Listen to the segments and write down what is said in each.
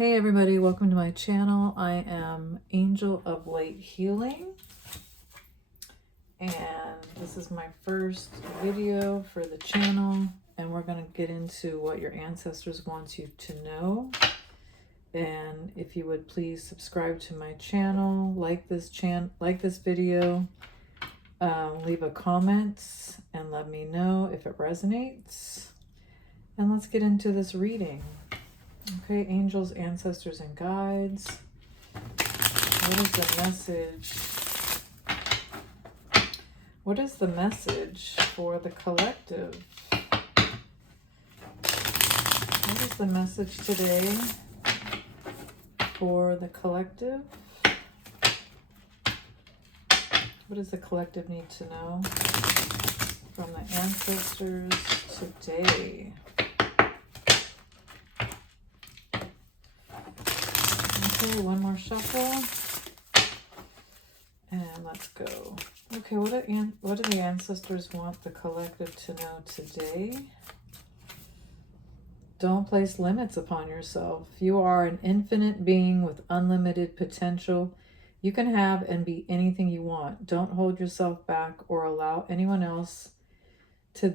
Hey everybody, welcome to my channel. I am Angel of Light Healing, and this is my first video for the channel, and we're going to get into what your ancestors want you to know. And if you would please subscribe to my channel, like this video, leave a comment and let me know if it resonates, and let's get into this reading. Okay, angels, ancestors, and guides. What is the message? What is the message for the collective? What is the message today for the collective? What does the collective need to know from the ancestors today? Okay, one more shuffle, and let's go. Okay, what do the ancestors want the collective to know today? Don't place limits upon yourself. You are an infinite being with unlimited potential. You can have and be anything you want. Don't hold yourself back or allow anyone else to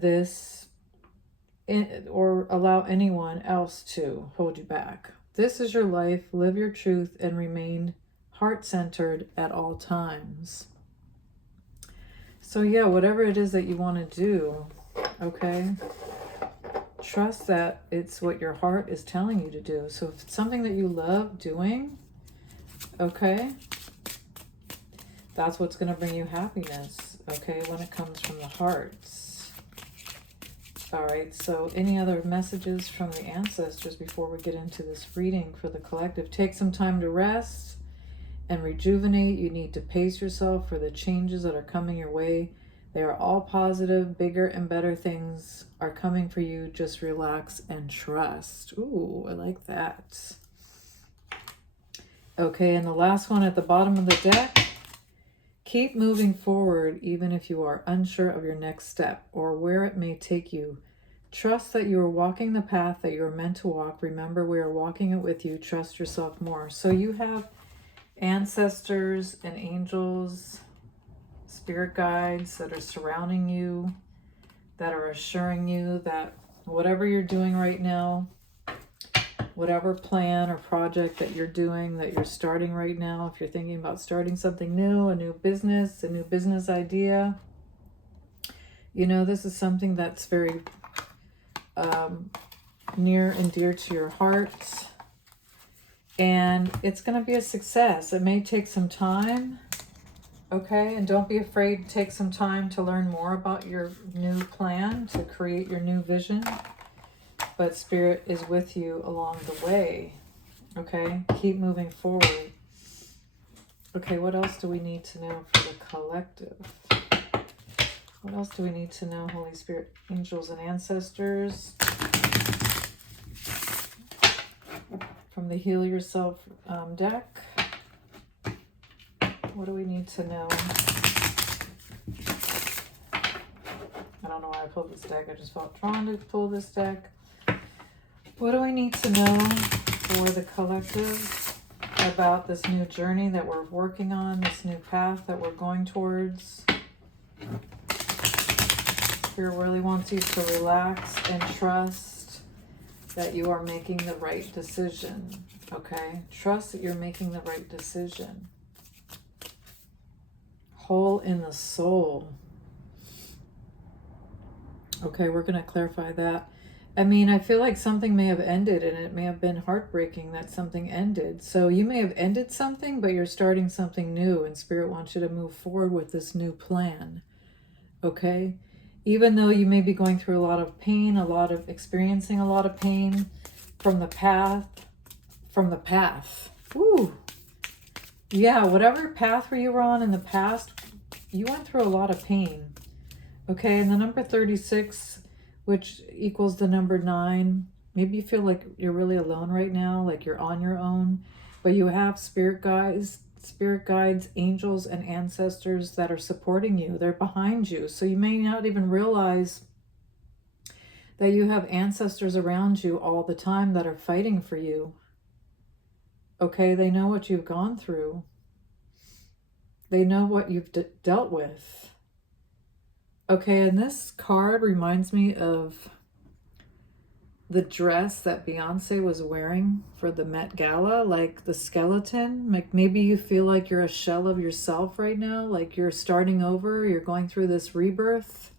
or allow anyone else to hold you back. This is your life. Live your truth and remain heart-centered at all times. So yeah, whatever it is that you want to do, okay, trust that it's what your heart is telling you to do. So if it's something that you love doing, okay, that's what's going to bring you happiness, okay, when it comes from the heart. All right, so any other messages from the ancestors before we get into this reading for the collective? Take some time to rest and rejuvenate. You need to pace yourself for the changes that are coming your way. They are all positive. Bigger and better things are coming for you. Just relax and trust. Ooh, I like that. Okay, and the last one at the bottom of the deck. Keep moving forward even if you are unsure of your next step or where it may take you. Trust that you are walking the path that you are meant to walk. Remember, we are walking it with you. Trust yourself more. So you have ancestors and angels, spirit guides that are surrounding you, that are assuring you that whatever you're doing right now, whatever plan or project that you're doing, that you're starting right now, if you're thinking about starting something new, a new business idea, you know, this is something that's very near and dear to your heart, and it's going to be a success. It may take some time, okay, and don't be afraid to take some time to learn more about your new plan, to create your new vision, but Spirit is with you along the way, okay? Keep moving forward. Okay, what else do we need to know for the collective? What else do we need to know, Holy Spirit, angels, and ancestors? From the Heal Yourself deck, what do we need to know? I don't know why I pulled this deck. I just felt drawn to pull this deck. What do we need to know for the collective about this new journey that we're working on, this new path that we're going towards? Spirit really wants you to relax and trust that you are making the right decision, okay? Trust that you're making the right decision. Whole in the soul. Okay, we're going to clarify that. I mean, I feel like something may have ended, and it may have been heartbreaking that something ended. So you may have ended something, but you're starting something new, and Spirit wants you to move forward with this new plan, okay? Even though you may be going through a lot of pain, experiencing a lot of pain from the path. Ooh. Yeah, whatever path you were on in the past, you went through a lot of pain. Okay, and the number 36, which equals the number 9, maybe you feel like you're really alone right now, like you're on your own, but you have spirit guides, angels, and ancestors that are supporting you. They're behind you. So you may not even realize that you have ancestors around you all the time that are fighting for you. Okay, they know what you've gone through. They know what you've dealt with. Okay, and this card reminds me of the dress that Beyonce was wearing for the Met Gala, like the skeleton. Like maybe you feel like you're a shell of yourself right now, like you're starting over, you're going through this rebirth.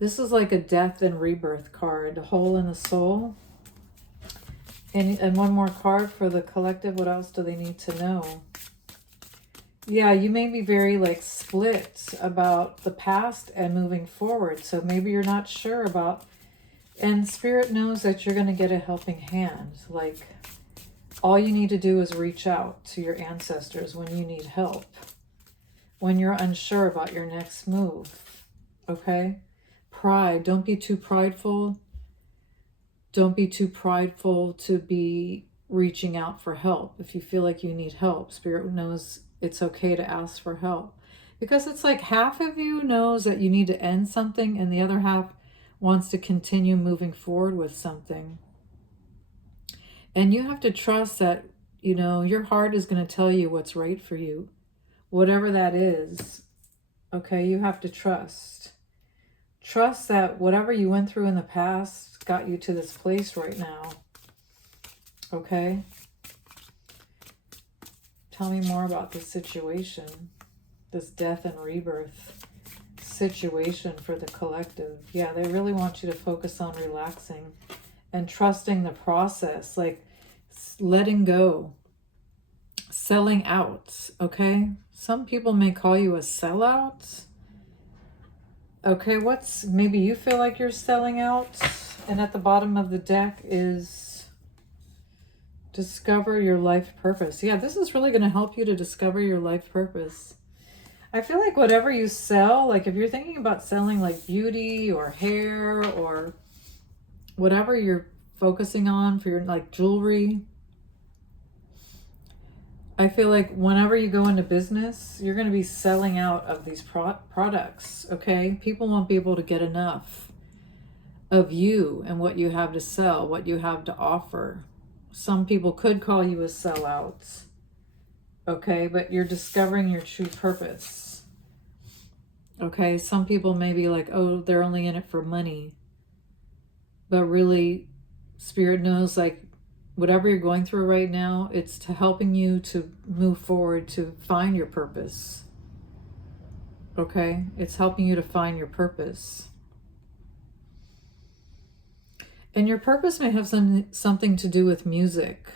This is like a death and rebirth card, a hole in the soul. And one more card for the collective. What else do they need to know? Yeah, you may be very like split about the past and moving forward. So maybe you're not sure about, and Spirit knows that you're going to get a helping hand. Like all you need to do is reach out to your ancestors when you need help, when you're unsure about your next move. Okay? Pride. Don't be too prideful. Don't be too prideful to be reaching out for help. If you feel like you need help, Spirit knows it's okay to ask for help. Because it's like half of you knows that you need to end something and the other half wants to continue moving forward with something. And you have to trust that, you know, your heart is going to tell you what's right for you. Whatever that is, okay, you have to trust. Trust that whatever you went through in the past got you to this place right now. Okay? Tell me more about this situation, this death and rebirth situation for the collective. Yeah, they really want you to focus on relaxing and trusting the process, like letting go, selling out, okay? Some people may call you a sellout. Okay, maybe you feel like you're selling out, and at the bottom of the deck is discover your life purpose. Yeah, this is really going to help you to discover your life purpose. I feel like whatever you sell, like if you're thinking about selling like beauty or hair or whatever you're focusing on for your like jewelry, I feel like whenever you go into business, you're going to be selling out of these products, okay? People won't be able to get enough of you and what you have to sell, what you have to offer. Some people could call you a sellout, okay? But you're discovering your true purpose, okay? Some people may be like, oh, they're only in it for money. But really, Spirit knows like, whatever you're going through right now, it's to helping you to move forward, to find your purpose. Okay? It's helping you to find your purpose. And your purpose may have something to do with music.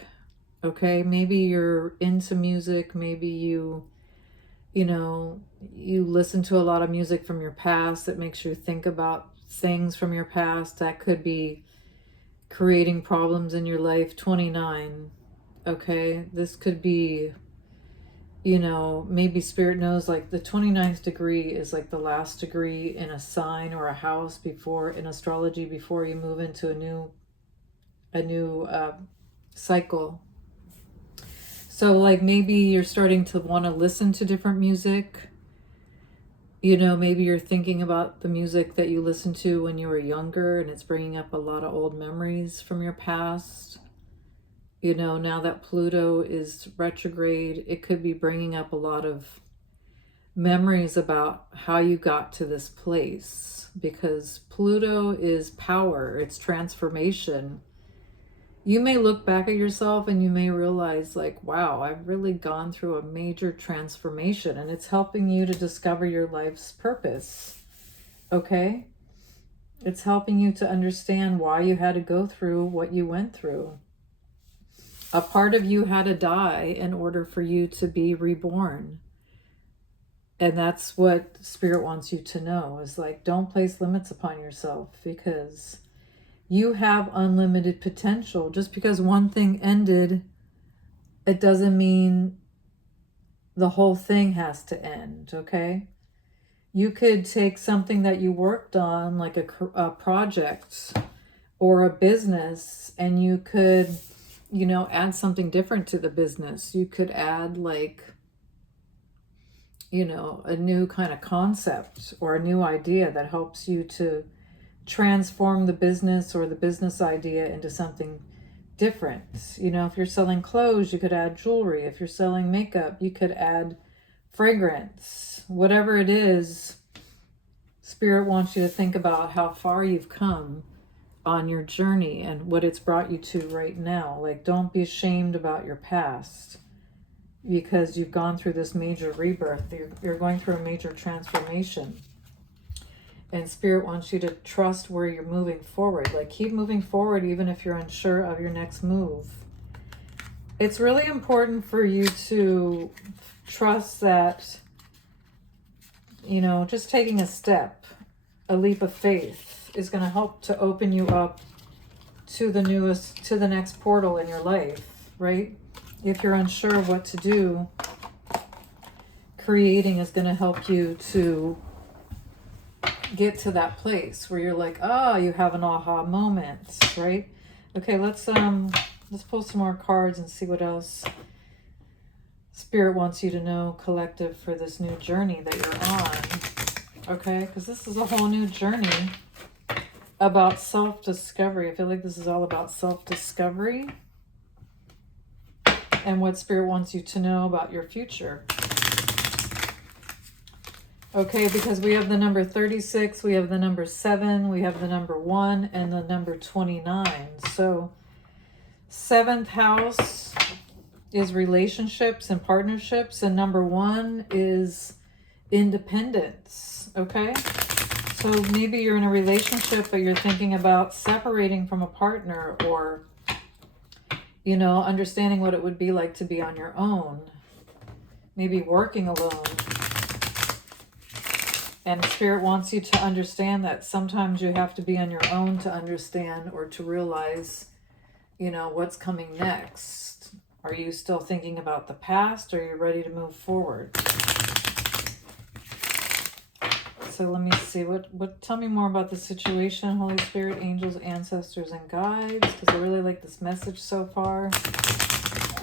Okay? Maybe you're into music. Maybe you listen to a lot of music from your past that makes you think about things from your past. That could be creating problems in your life. 29. Okay, this could be, maybe Spirit knows like the 29th degree is like the last degree in a sign or a house in astrology before you move into a new cycle. So like maybe you're starting to want to listen to different music. Maybe you're thinking about the music that you listened to when you were younger and it's bringing up a lot of old memories from your past. Now that Pluto is retrograde, it could be bringing up a lot of memories about how you got to this place, because Pluto is power, it's transformation. You may look back at yourself and you may realize like, wow, I've really gone through a major transformation, and it's helping you to discover your life's purpose. Okay? It's helping you to understand why you had to go through what you went through. A part of you had to die in order for you to be reborn. And that's what Spirit wants you to know, is like, don't place limits upon yourself, because you have unlimited potential. Just because one thing ended, it doesn't mean the whole thing has to end, okay? You could take something that you worked on, like a project or a business, and you could, add something different to the business. You could add like, a new kind of concept or a new idea that helps you to transform the business or the business idea into something different. You know, if you're selling clothes, you could add jewelry. If you're selling makeup, you could add fragrance. Whatever it is, Spirit wants you to think about how far you've come on your journey and what it's brought you to right now. Like, don't be ashamed about your past, because you've gone through this major rebirth. You're going through a major transformation. And Spirit wants you to trust where you're moving forward. Like, keep moving forward even if you're unsure of your next move. It's really important for you to trust that, you know, just taking a step, a leap of faith, is going to help to open you up to the next portal in your life, right? If you're unsure of what to do, creating is going to help you to get to that place where you're like, oh, you have an aha moment, right? Okay, let's pull some more cards and see what else Spirit wants you to know, collective, for this new journey that you're on. Okay, because this is a whole new journey about self-discovery. I feel like this is all about self-discovery and what Spirit wants you to know about your future. Okay, because we have the number 36, we have the number 7, we have the number 1, and the number 29. So 7th house is relationships and partnerships, and number 1 is independence. Okay, so maybe you're in a relationship, but you're thinking about separating from a partner, or, you know, understanding what it would be like to be on your own, maybe working alone. And Spirit wants you to understand that sometimes you have to be on your own to understand or to realize, you know, what's coming next. Are you still thinking about the past, or are you ready to move forward? So let me see, tell me more about the situation, Holy Spirit, angels, ancestors, and guides, because I really like this message so far.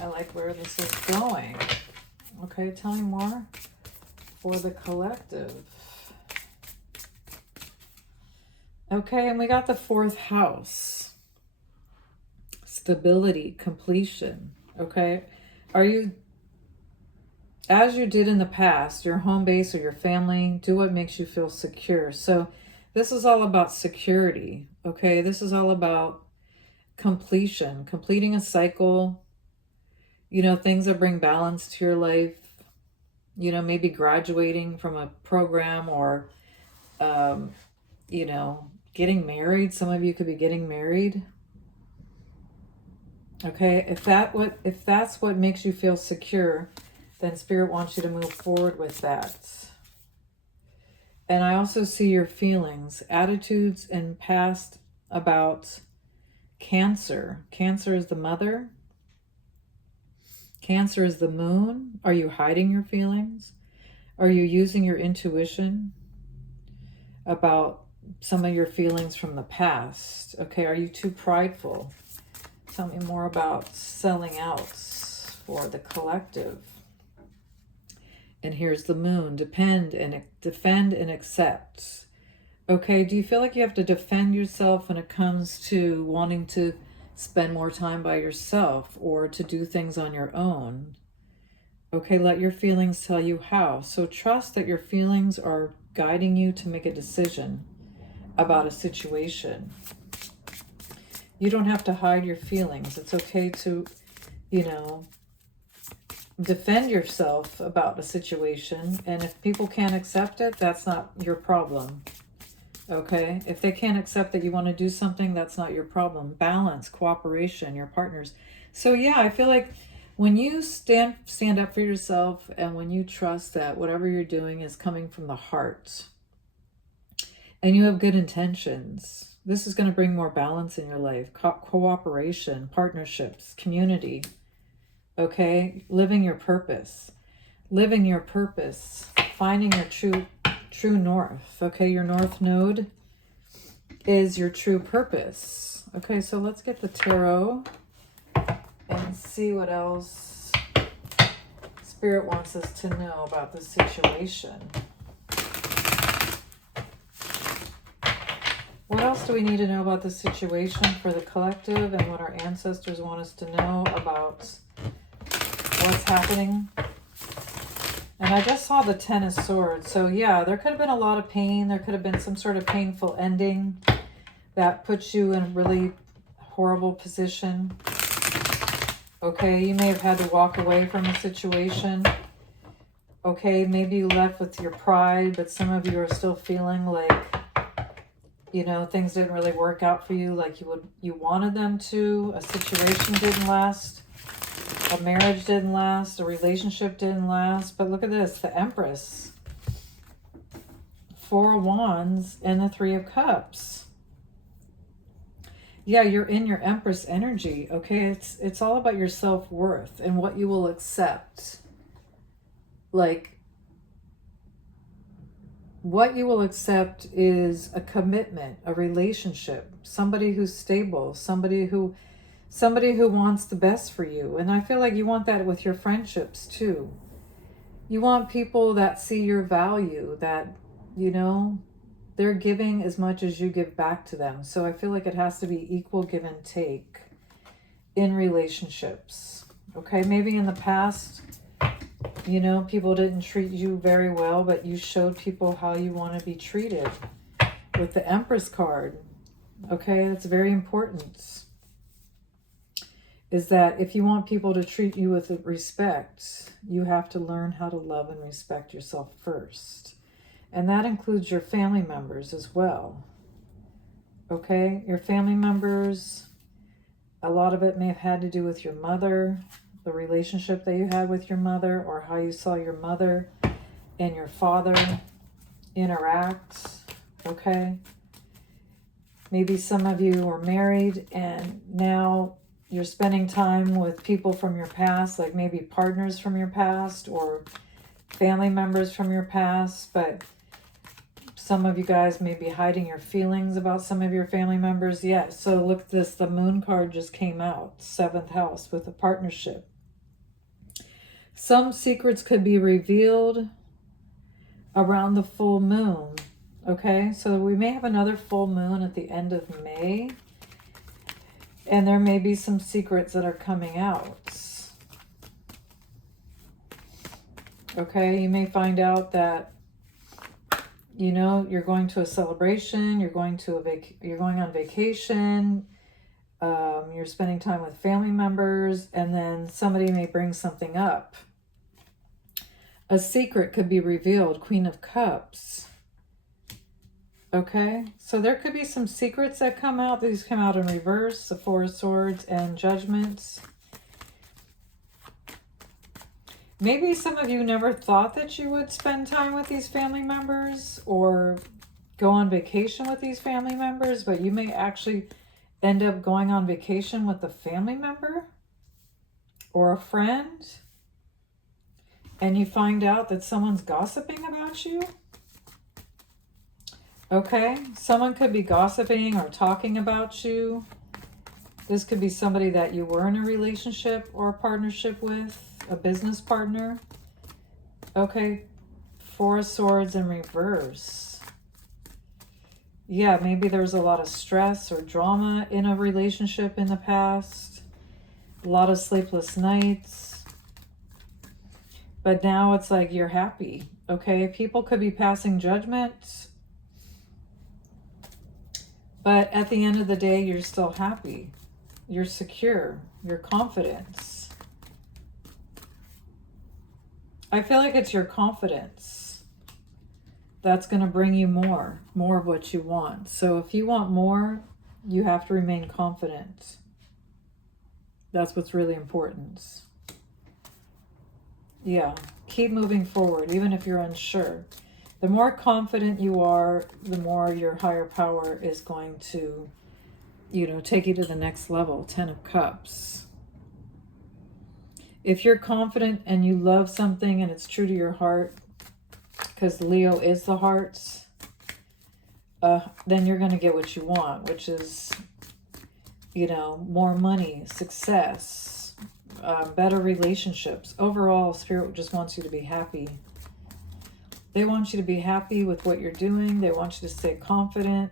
I like where this is going. Okay, tell me more for the collective. Okay, and we got the 4th house. Stability, completion. Okay, are you, as you did in the past, your home base or your family, do what makes you feel secure. So this is all about security. Okay, this is all about completion, completing a cycle, you know, things that bring balance to your life, you know, maybe graduating from a program, or, you know, getting married. Some of you could be getting married. Okay, if that's what makes you feel secure, then Spirit wants you to move forward with that. And I also see your feelings, attitudes, and past about Cancer. Cancer is the mother. Cancer is the moon. Are you hiding your feelings? Are you using your intuition about some of your feelings from the past? Okay, are you too prideful? Tell me more about selling out for the collective. And here's the moon. Defend and accept. Okay, do you feel like you have to defend yourself when it comes to wanting to spend more time by yourself or to do things on your own? Okay, let your feelings tell you how. So trust that your feelings are guiding you to make a decision about a situation. You don't have to hide your feelings. It's okay to, you know, defend yourself about a situation. And if people can't accept it, that's not your problem. Okay? If they can't accept that you want to do something, that's not your problem. Balance, cooperation, your partners. So yeah, I feel like when you stand up for yourself, and when you trust that whatever you're doing is coming from the heart, and you have good intentions, this is going to bring more balance in your life. Cooperation, partnerships, community. Okay? Living your purpose. Living your purpose. Finding your true north. Okay? Your north node is your true purpose. Okay, so let's get the tarot and see what else Spirit wants us to know about the situation. what else do we need to know about this situation for the collective and what our ancestors want us to know about what's happening? And I just saw the Ten of Swords. So yeah, there could have been a lot of pain. There could have been some sort of painful ending that puts you in a really horrible position. Okay, you may have had to walk away from a situation. Okay, maybe you left with your pride, but some of you are still feeling like, you know, things didn't really work out for you like you wanted them to. A situation didn't last. A marriage didn't last. A relationship didn't last. But look at this, the Empress. Four of Wands and the Three of Cups. Yeah, you're in your Empress energy, okay? It's all about your self-worth and what you will accept. Like, what you will accept is a commitment, a relationship, somebody who's stable, somebody who wants the best for you. And I feel like you want that with your friendships too. You want people that see your value, that, you know, they're giving as much as you give back to them. So I feel like it has to be equal give and take in relationships. Okay, maybe in the past, you know, people didn't treat you very well, but you showed people how you want to be treated with the Empress card. Okay, that's very important. Is that if you want people to treat you with respect, you have to learn how to love and respect yourself first. And that includes your family members as well. Okay, your family members, a lot of it may have had to do with your mother, the relationship that you had with your mother, or how you saw your mother and your father interact. Okay, maybe some of you are married and now you're spending time with people from your past, like maybe partners from your past or family members from your past, but some of you guys may be hiding your feelings about some of your family members. Yeah, so look at this, the Moon card just came out, 7th house with a partnership. Some secrets could be revealed around the full moon. Okay, so we may have another full moon at the end of May. And there may be some secrets that are coming out. Okay, you may find out that, you know, you're going to a celebration, you're going on vacation, you're spending time with family members, and then somebody may bring something up. A secret could be revealed, Queen of Cups. Okay, so there could be some secrets that come out. These come out in reverse, the Four of Swords and Judgment. Maybe some of you never thought that you would spend time with these family members or go on vacation with these family members, but you may actually end up going on vacation with a family member or a friend, and you find out that someone's gossiping about you. Okay, someone could be gossiping or talking about you. This could be somebody that you were in a relationship or a partnership with, a business partner. Okay, Four of Swords in reverse. Yeah, maybe there's a lot of stress or drama in a relationship in the past. A lot of sleepless nights. But now it's like you're happy. Okay, people could be passing judgment. But at the end of the day, you're still happy. You're secure. You're confident. I feel like it's your confidence that's going to bring you more of what you want. So if you want more, you have to remain confident. That's what's really important. Yeah, keep moving forward, even if you're unsure. The more confident you are, the more your higher power is going to, you know, take you to the next level. 10 of Cups. If you're confident and you love something and it's true to your heart, because Leo is the heart, then you're going to get what you want, which is, you know, more money, success, better relationships. Overall, Spirit just wants you to be happy. They want you to be happy with what you're doing. They want you to stay confident.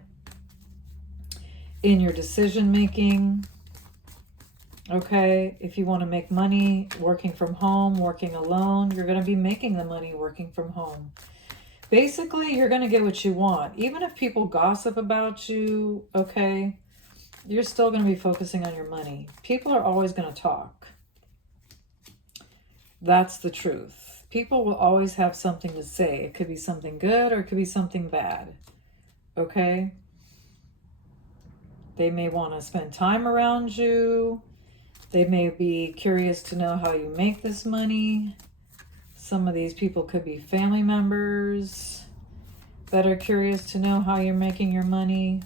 in your decision making. Okay, if you want to make money working from home, working alone, you're going to be making the money working from home. Basically, you're going to get what you want. Even if people gossip about you, okay, you're still going to be focusing on your money. People are always going to talk. That's the truth. People will always have something to say. It could be something good or it could be something bad. Okay? They may want to spend time around you. They may be curious to know how you make this money. Some of these people could be family members that are curious to know how you're making your money.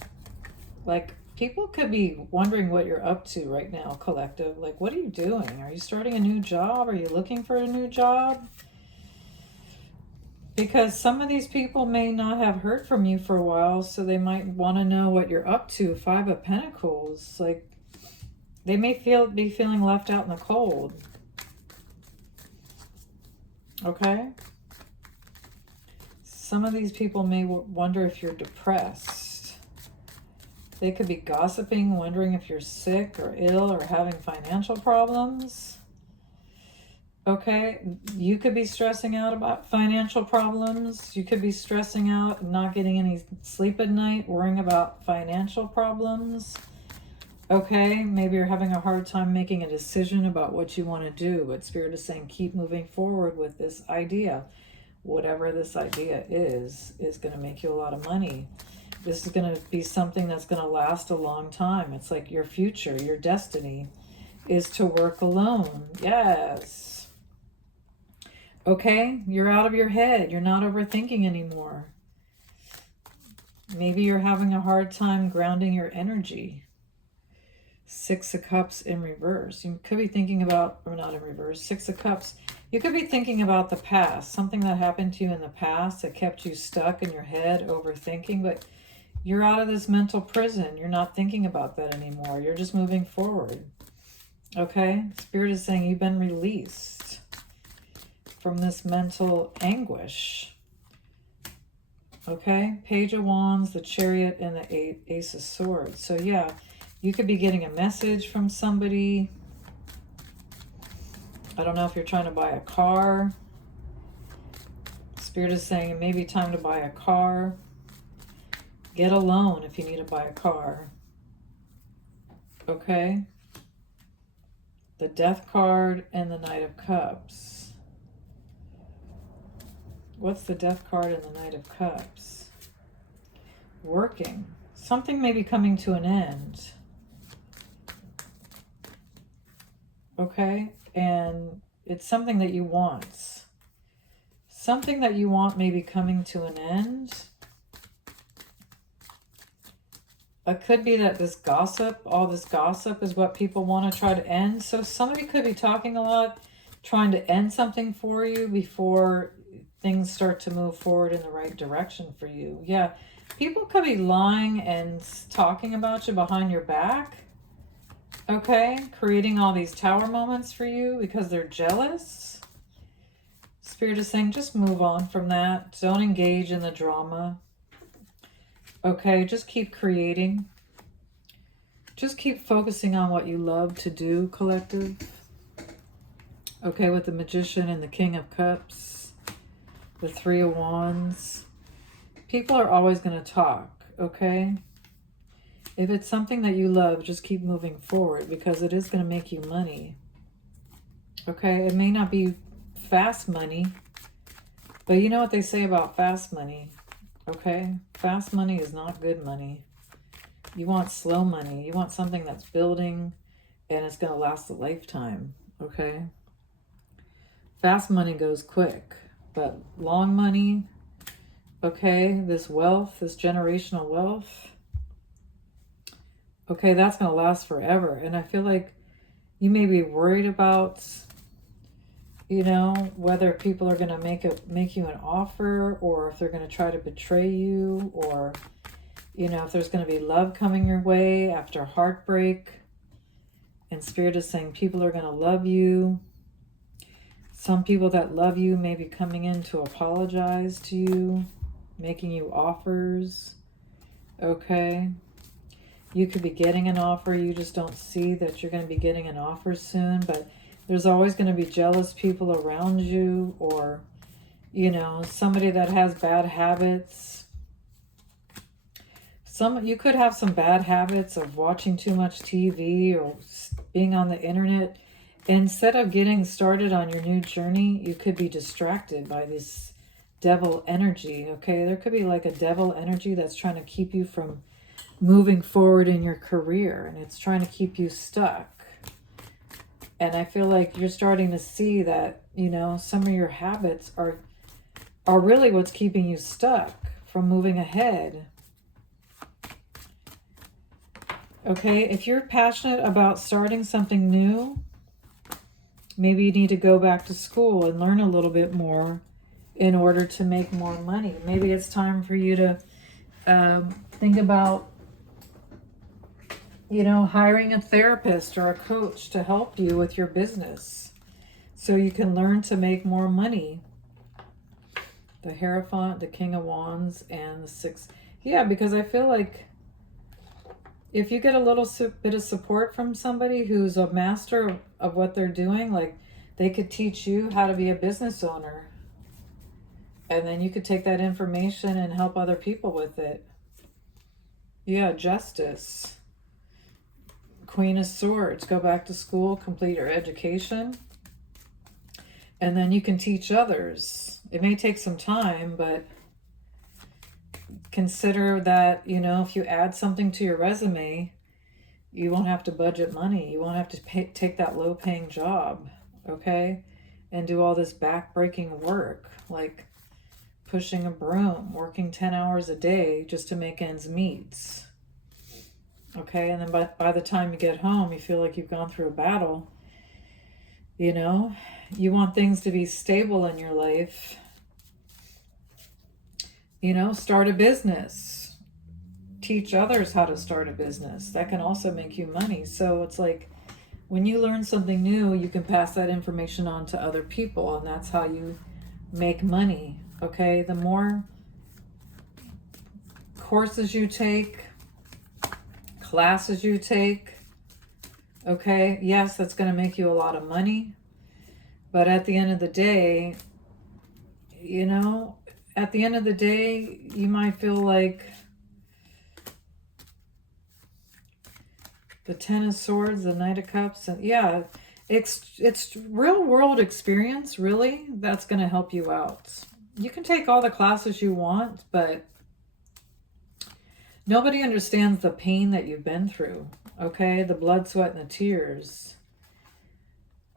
Like, people could be wondering what you're up to right now, collective. Like, what are you doing? Are you starting a new job? Are you looking for a new job? Because some of these people may not have heard from you for a while, so they might want to know what you're up to. Five of Pentacles. Like, they may be feeling left out in the cold. Okay? Some of these people may wonder if you're depressed. They could be gossiping, wondering if you're sick or ill or having financial problems. Okay? You could be stressing out about financial problems. You could be stressing out and not getting any sleep at night, worrying about financial problems. Okay, maybe you're having a hard time making a decision about what you want to do, but Spirit is saying keep moving forward with this idea. Whatever this idea is going to make you a lot of money. This is going to be something that's going to last a long time. It's like your future, your destiny is to work alone. Yes. Okay, you're out of your head. You're not overthinking anymore. Maybe you're having a hard time grounding your energy. Six of Cups in reverse. You could be thinking about, or not in reverse, Six of Cups. You could be thinking about the past, something that happened to you in the past that kept you stuck in your head, overthinking, but you're out of this mental prison. You're not thinking about that anymore. You're just moving forward. Okay? Spirit is saying you've been released from this mental anguish. Okay? Page of Wands, the Chariot, and the Ace of Swords. So yeah, you could be getting a message from somebody. I don't know if you're trying to buy a car. Spirit is saying it may be time to buy a car. Get a loan if you need to buy a car. Okay? The Death card and the Knight of Cups. What's the Death card and the Knight of Cups? Working. Something may be coming to an end. Okay? And it's something that you want. Something that you want may be coming to an end. It could be that this gossip, all this gossip is what people want to try to end. So somebody could be talking a lot, trying to end something for you before things start to move forward in the right direction for you. Yeah, people could be lying and talking about you behind your back. Okay, creating all these tower moments for you because they're jealous. Spirit is saying just move on from that. Don't engage in the drama. Okay, just keep creating. Just keep focusing on what you love to do, collective. Okay, with the Magician and the King of Cups, the Three of Wands. People are always going to talk, okay? If it's something that you love, just keep moving forward because it is going to make you money. Okay, it may not be fast money, but you know what they say about fast money, okay? Fast money is not good money. You want slow money. You want something that's building and it's going to last a lifetime, okay? Fast money goes quick, but long money, okay, this wealth, this generational wealth, okay, that's going to last forever. And I feel like you may be worried about, you know, whether people are going to make you an offer or if they're going to try to betray you or, you know, if there's going to be love coming your way after heartbreak. And Spirit is saying people are going to love you. Some people that love you may be coming in to apologize to you, making you offers. Okay. You could be getting an offer. You just don't see that you're going to be getting an offer soon. But there's always going to be jealous people around you, or, you know, somebody that has bad habits. You could have some bad habits of watching too much TV or being on the internet. Instead of getting started on your new journey, you could be distracted by this devil energy, okay? There could be like a devil energy that's trying to keep you from moving forward in your career, and it's trying to keep you stuck. And I feel like you're starting to see that, you know, some of your habits are really what's keeping you stuck from moving ahead. Okay, if you're passionate about starting something new, maybe you need to go back to school and learn a little bit more in order to make more money. Maybe it's time for you to think about, you know, hiring a therapist or a coach to help you with your business so you can learn to make more money. The Hierophant, the King of Wands, and the Six. Yeah, because I feel like if you get a little bit of support from somebody who's a master of what they're doing, like they could teach you how to be a business owner. And then you could take that information and help other people with it. Yeah, Justice. Queen of Swords. Go back to school, complete your education. And then you can teach others. It may take some time, but consider that, you know, if you add something to your resume, you won't have to budget money. You won't have to take that low-paying job, okay? And do all this back-breaking work, like pushing a broom, working 10 hours a day just to make ends meet. Okay, and then by the time you get home, you feel like you've gone through a battle. You know, you want things to be stable in your life. You know, start a business. Teach others how to start a business. That can also make you money. So it's like when you learn something new, you can pass that information on to other people, and that's how you make money. Okay, the more courses you take, classes you take, okay, yes, that's going to make you a lot of money, but at the end of the day, you know, at the end of the day, you might feel like the Ten of Swords, the Knight of Cups, and yeah, it's real world experience, really, that's going to help you out. You can take all the classes you want, but nobody understands the pain that you've been through, okay? The blood, sweat, and the tears.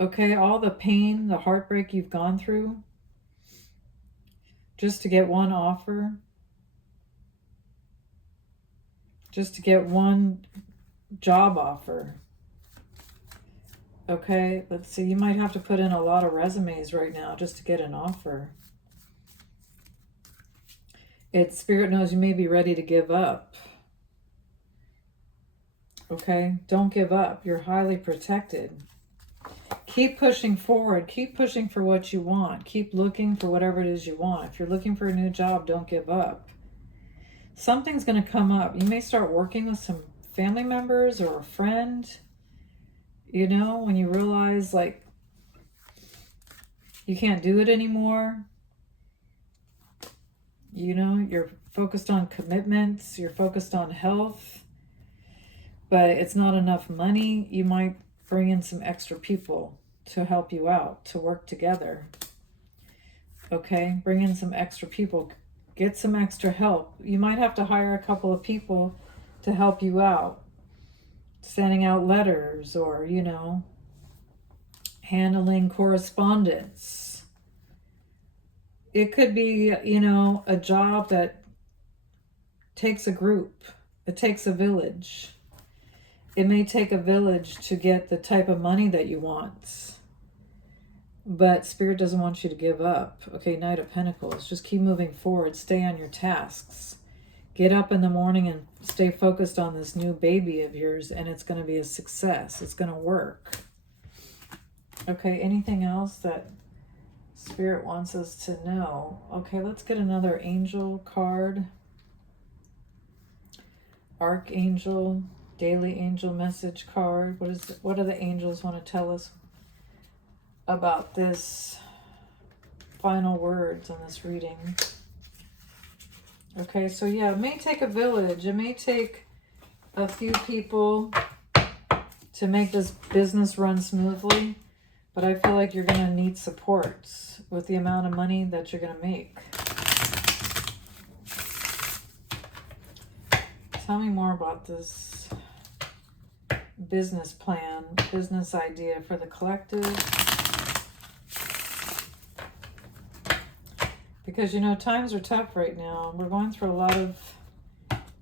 Okay, all the pain, the heartbreak you've gone through just to get one offer, just to get one job offer. Okay, let's see, you might have to put in a lot of resumes right now just to get an offer. Spirit knows you may be ready to give up. Okay, don't give up. You're highly protected. Keep pushing forward. Keep pushing for what you want. Keep looking for whatever it is you want. If you're looking for a new job, don't give up. Something's going to come up. You may start working with some family members or a friend, you know, when you realize like you can't do it anymore. You know, you're focused on commitments, you're focused on health, but it's not enough money. You might bring in some extra people to help you out, to work together. Okay, bring in some extra people. Get some extra help. You might have to hire a couple of people to help you out. Sending out letters or, you know, handling correspondence. It could be, you know, a job that takes a group. It takes a village. It may take a village to get the type of money that you want. But Spirit doesn't want you to give up. Okay, Knight of Pentacles. Just keep moving forward. Stay on your tasks. Get up in the morning and stay focused on this new baby of yours, and it's going to be a success. It's going to work. Okay, anything else that Spirit wants us to know? Okay, let's get another angel card. Archangel. daily angel message card. What do the angels want to tell us about this final words on this reading? Okay, so yeah, it may take a village. It may take a few people to make this business run smoothly, but I feel like you're going to need supports with the amount of money that you're going to make. Tell me more about this business plan, business idea for the collective. Because, you know, times are tough right now. We're going through a lot of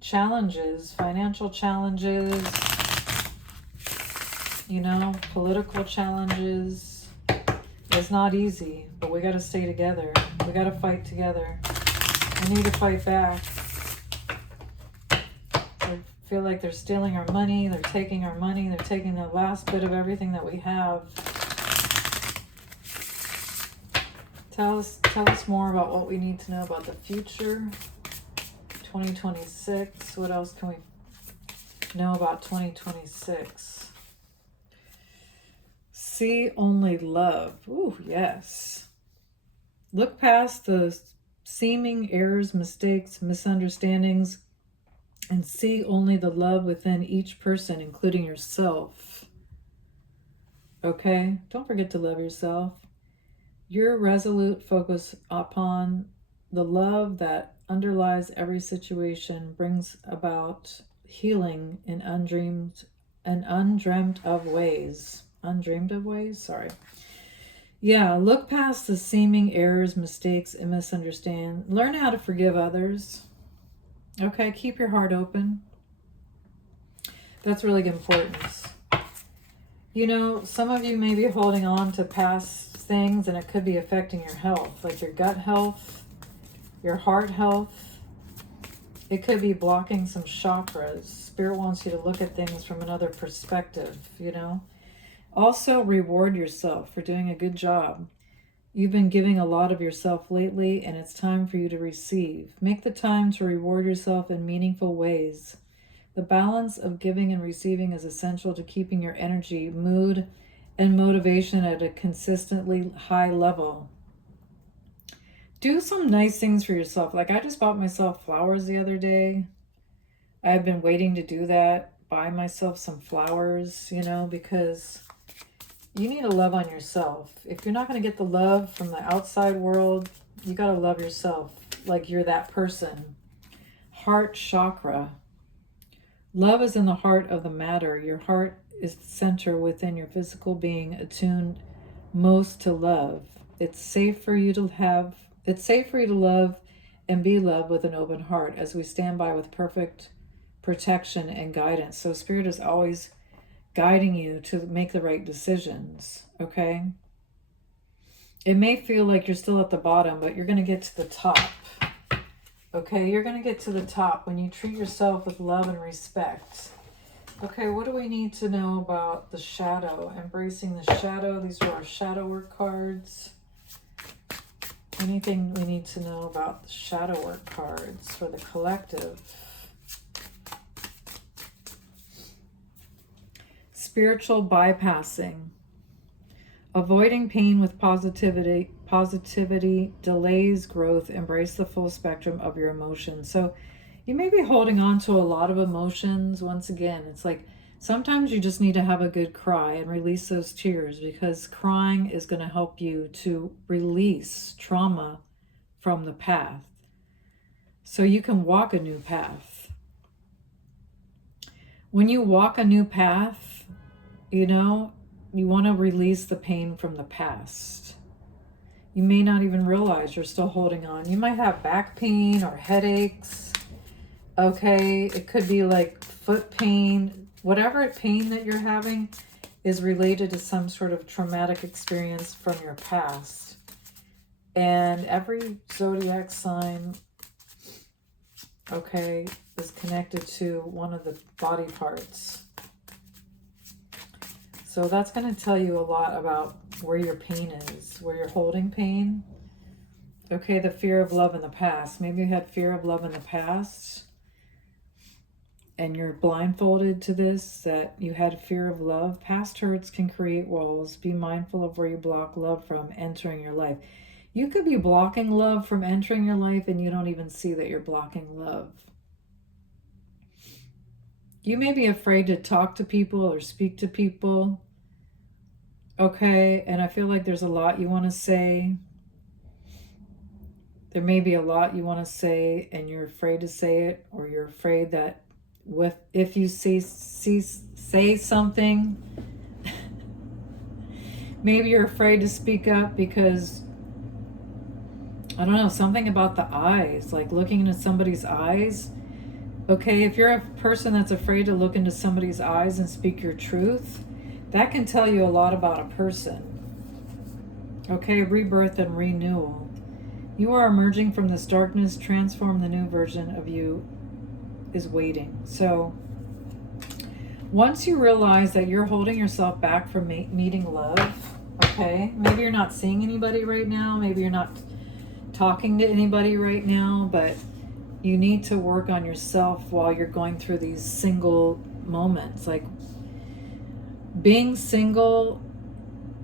challenges, financial challenges, you know, political challenges. It's not easy, but we got to stay together. We got to fight together. We need to fight back. I feel like they're stealing our money. They're taking our money. They're taking the last bit of everything that we have. Tell us more about what we need to know about the future. 2026. What else can we know about 2026? See only love. Ooh, yes. Look past the seeming errors, mistakes, misunderstandings, and see only the love within each person, including yourself. Okay? Don't forget to love yourself. Your resolute focus upon the love that underlies every situation brings about healing in undreamed of ways. Undreamed of ways? Sorry. Yeah, look past the seeming errors, mistakes, and misunderstandings. Learn how to forgive others. Okay, keep your heart open. That's really important. You know, some of you may be holding on to past things, and it could be affecting your health, like your gut health, your heart health. It could be blocking some chakras. Spirit wants you to look at things from another perspective, you know. Also, reward yourself for doing a good job. You've been giving a lot of yourself lately, and it's time for you to receive. Make the time to reward yourself in meaningful ways. The balance of giving and receiving is essential to keeping your energy, mood, and motivation at a consistently high level. Do some nice things for yourself. Like I just bought myself flowers the other day. I've been waiting to do that. Buy myself some flowers, you know, because you need to love on yourself. If you're not going to get the love from the outside world, you got to love yourself like you're that person. Heart chakra. Love is in the heart of the matter. Your heart is the center within your physical being, attuned most to love. It's safe for you to love and be loved with an open heart as we stand by with perfect protection and guidance. So Spirit is always guiding you to make the right decisions, okay? It may feel like you're still at the bottom, but you're going to get to the top. Okay, you're going to get to the top when you treat yourself with love and respect. Okay, what do we need to know about the shadow? Embracing the shadow. These are our shadow work cards. Anything we need to know about the shadow work cards for the collective? Spiritual bypassing. Avoiding pain with positivity delays growth. Embrace the full spectrum of your emotions. So you may be holding on to a lot of emotions. Once again, it's like sometimes you just need to have a good cry and release those tears, because crying is going to help you to release trauma from the path so you can walk a new path. When you walk a new path, you know, you want to release the pain from the past. You may not even realize you're still holding on. You might have back pain or headaches. Okay, it could be like foot pain. Whatever pain that you're having is related to some sort of traumatic experience from your past. And every zodiac sign, okay, is connected to one of the body parts. So that's going to tell you a lot about where your pain is, where you're holding pain. Okay, the fear of love in the past. Maybe you had fear of love in the past. and you're blindfolded to this, that you had fear of love. Past hurts can create walls. Be mindful of where you block love from entering your life. You could be blocking love from entering your life and you don't even see that you're blocking love. You may be afraid to talk to people or speak to people. Okay, and I feel like there's a lot you want to say. There may be a lot you want to say and you're afraid to say it, or you're afraid that if you say something, maybe you're afraid to speak up because, I don't know, something about the eyes, like looking into somebody's eyes. Okay, if you're a person that's afraid to look into somebody's eyes and speak your truth, that can tell you a lot about a person. Okay, rebirth and renewal. You are emerging from this darkness. Transform. The new version of you is waiting. So once you realize that you're holding yourself back from meeting love, okay, maybe you're not seeing anybody right now, maybe you're not talking to anybody right now, but you need to work on yourself while you're going through these single moments. Like, being single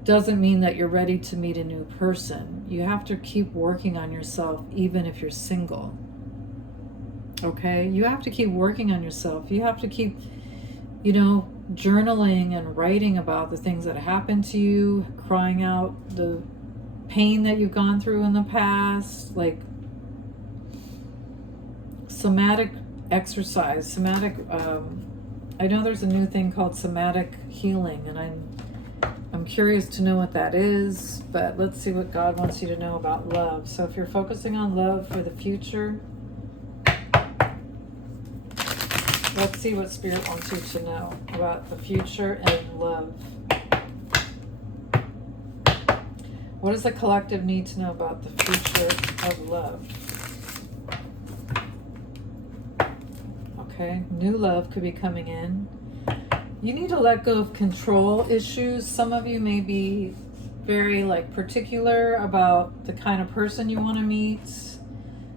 doesn't mean that you're ready to meet a new person. You have to keep working on yourself even if you're single. Okay? You have to keep working on yourself. You have to keep, journaling and writing about the things that happened to you, crying out the pain that you've gone through in the past, like somatic exercise, I know there's a new thing called somatic healing, and I'm curious to know what that is, but let's see what God wants you to know about love. So if you're focusing on love for the future, let's see what Spirit wants you to know about the future and love. What does the collective need to know about the future of love? Okay, new love could be coming in. You need to let go of control issues. Some of you may be very particular about the kind of person you want to meet,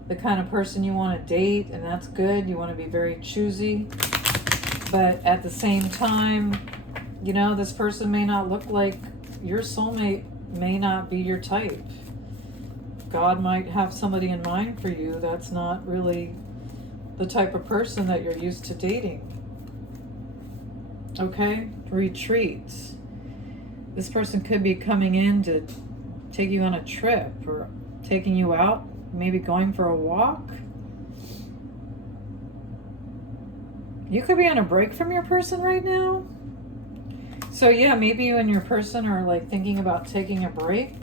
the kind of person you want to date, and that's good. You want to be very choosy. But at the same time, this person may not look like your soulmate, may not be your type. God might have somebody in mind for you that's not really the type of person that you're used to dating. Okay? Retreat. This person could be coming in to take you on a trip or taking you out, maybe going for a walk. You could be on a break from your person right now. So yeah, maybe you and your person are thinking about taking a break.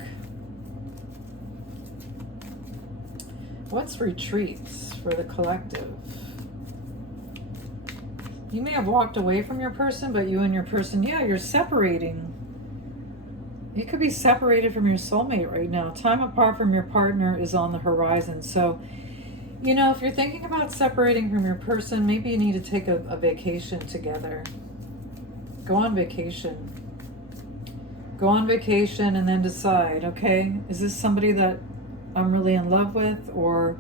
What's retreats for the collective? You may have walked away from your person, but you and your person, you're separating. You could be separated from your soulmate right now. Time apart from your partner is on the horizon. So, if you're thinking about separating from your person, maybe you need to take a vacation together. Go on vacation. Go on vacation and then decide, okay, is this somebody that I'm really in love with, or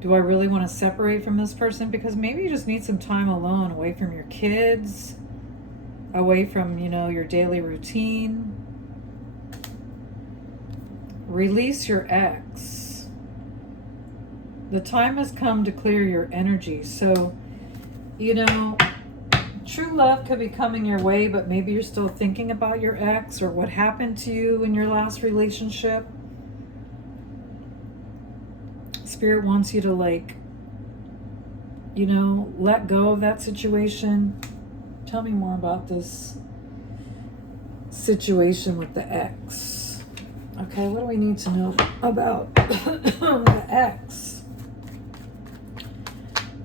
do I really want to separate from this person? Because maybe you just need some time alone, away from your kids, away from, your daily routine. Release your ex. The time has come to clear your energy. So, true love could be coming your way, but maybe you're still thinking about your ex or what happened to you in your last relationship. Spirit wants you to let go of that situation. Tell me more about this situation with the ex. Okay, what do we need to know about the ex?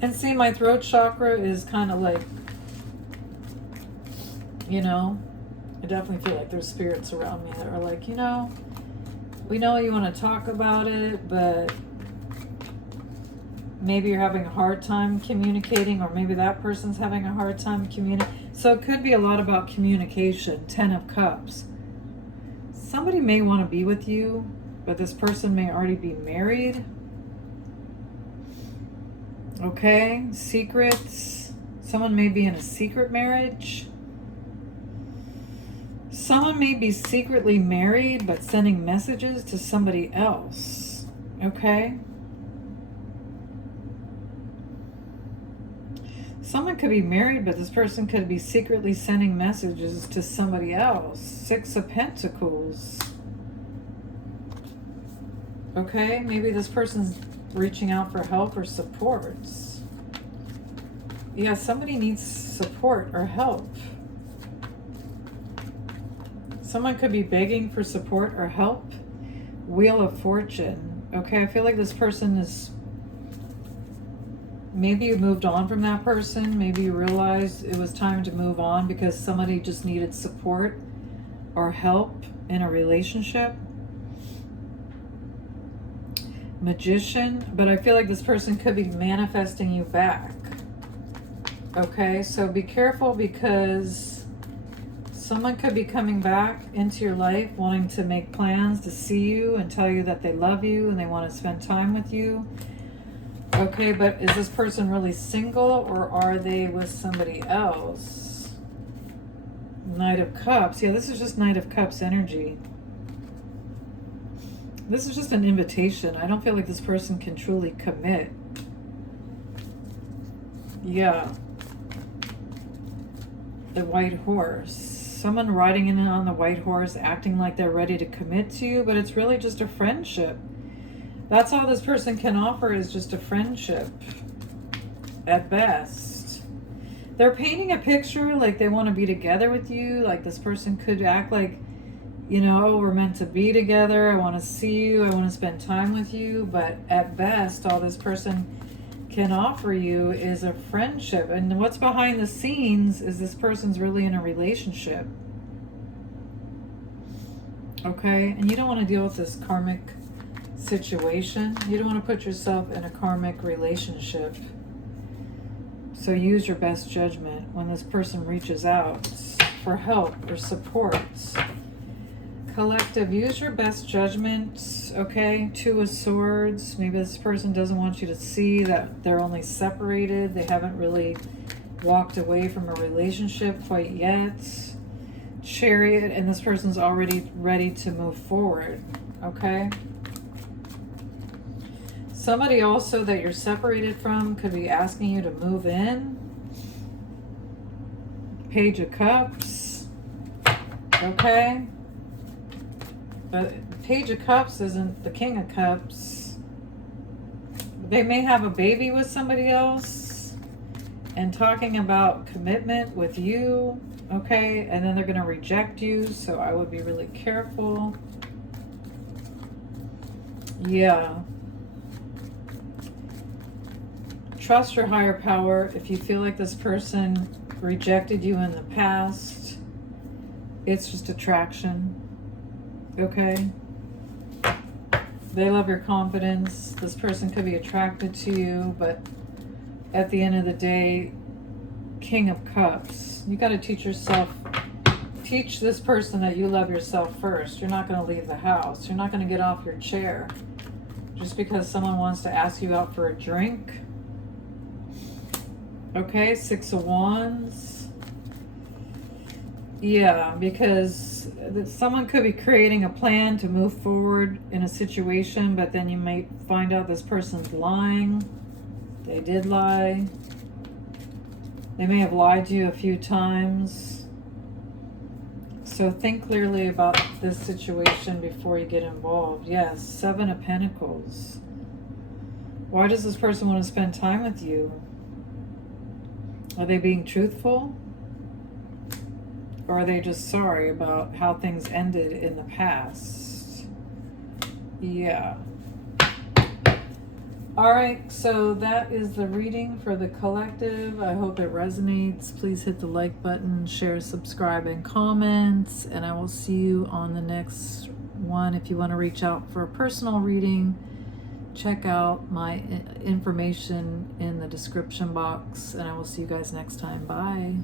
And see, my throat chakra is kind of I definitely feel like there's spirits around me that are we know you want to talk about it, but maybe you're having a hard time communicating, or maybe that person's having a hard time communicating. So it could be a lot about communication. 10 of Cups. Somebody may want to be with you, but this person may already be married. Okay, secrets. Someone may be in a secret marriage. Someone may be secretly married but sending messages to somebody else. Okay? Someone could be married, but this person could be secretly sending messages to somebody else. 6 of Pentacles. Okay? Maybe this person's reaching out for help or support. Yeah, somebody needs support or help. Someone could be begging for support or help. Wheel of Fortune. Okay, I feel like this person is... Maybe you moved on from that person. Maybe you realized it was time to move on because somebody just needed support or help in a relationship. Magician. But I feel like this person could be manifesting you back. Okay, so be careful because someone could be coming back into your life wanting to make plans to see you and tell you that they love you and they want to spend time with you. Okay, but is this person really single or are they with somebody else? Knight of Cups. Yeah, this is just Knight of Cups energy. This is just an invitation. I don't feel like this person can truly commit. Yeah. The White Horse. Someone riding in on the white horse acting like they're ready to commit to you, but it's really just a friendship. That's all this person can offer is just a friendship at best. They're painting a picture like they want to be together with you. Like this person could act like, you know, oh, we're meant to be together. I want to see you. I want to spend time with you. But at best, all this person can offer you is a friendship. And what's behind the scenes is this person's really in a relationship. Okay? And you don't want to deal with this karmic situation. You don't want to put yourself in a karmic relationship. So use your best judgment when this person reaches out for help or support. Collective, use your best judgment. Okay, 2 of Swords. Maybe this person doesn't want you to see that they're only separated. They haven't really walked away from a relationship quite yet. Chariot, and this person's already ready to move forward. Okay. Somebody also that you're separated from could be asking you to move in. Page of Cups. Okay. But Page of Cups isn't the King of Cups. They may have a baby with somebody else and talking about commitment with you. Okay. And then they're going to reject you. So I would be really careful. Yeah. Trust your higher power. If you feel like this person rejected you in the past, it's just attraction. Okay? They love your confidence. This person could be attracted to you, but at the end of the day, King of Cups. You got to teach this person that you love yourself first. You're not going to leave the house. You're not going to get off your chair just because someone wants to ask you out for a drink. Okay, 6 of Wands. Yeah, because someone could be creating a plan to move forward in a situation, but then you might find out this person's lying. They did lie. They may have lied to you a few times. So think clearly about this situation before you get involved. Yes, 7 of Pentacles. Why does this person want to spend time with you? Are they being truthful? Or are they just sorry about how things ended in the past? Yeah. All right, so that is the reading for the collective. I hope it resonates. Please hit the like button, share, subscribe, and comments. And I will see you on the next one. If you want to reach out for a personal reading, check out my information in the description box. And I will see you guys next time. Bye.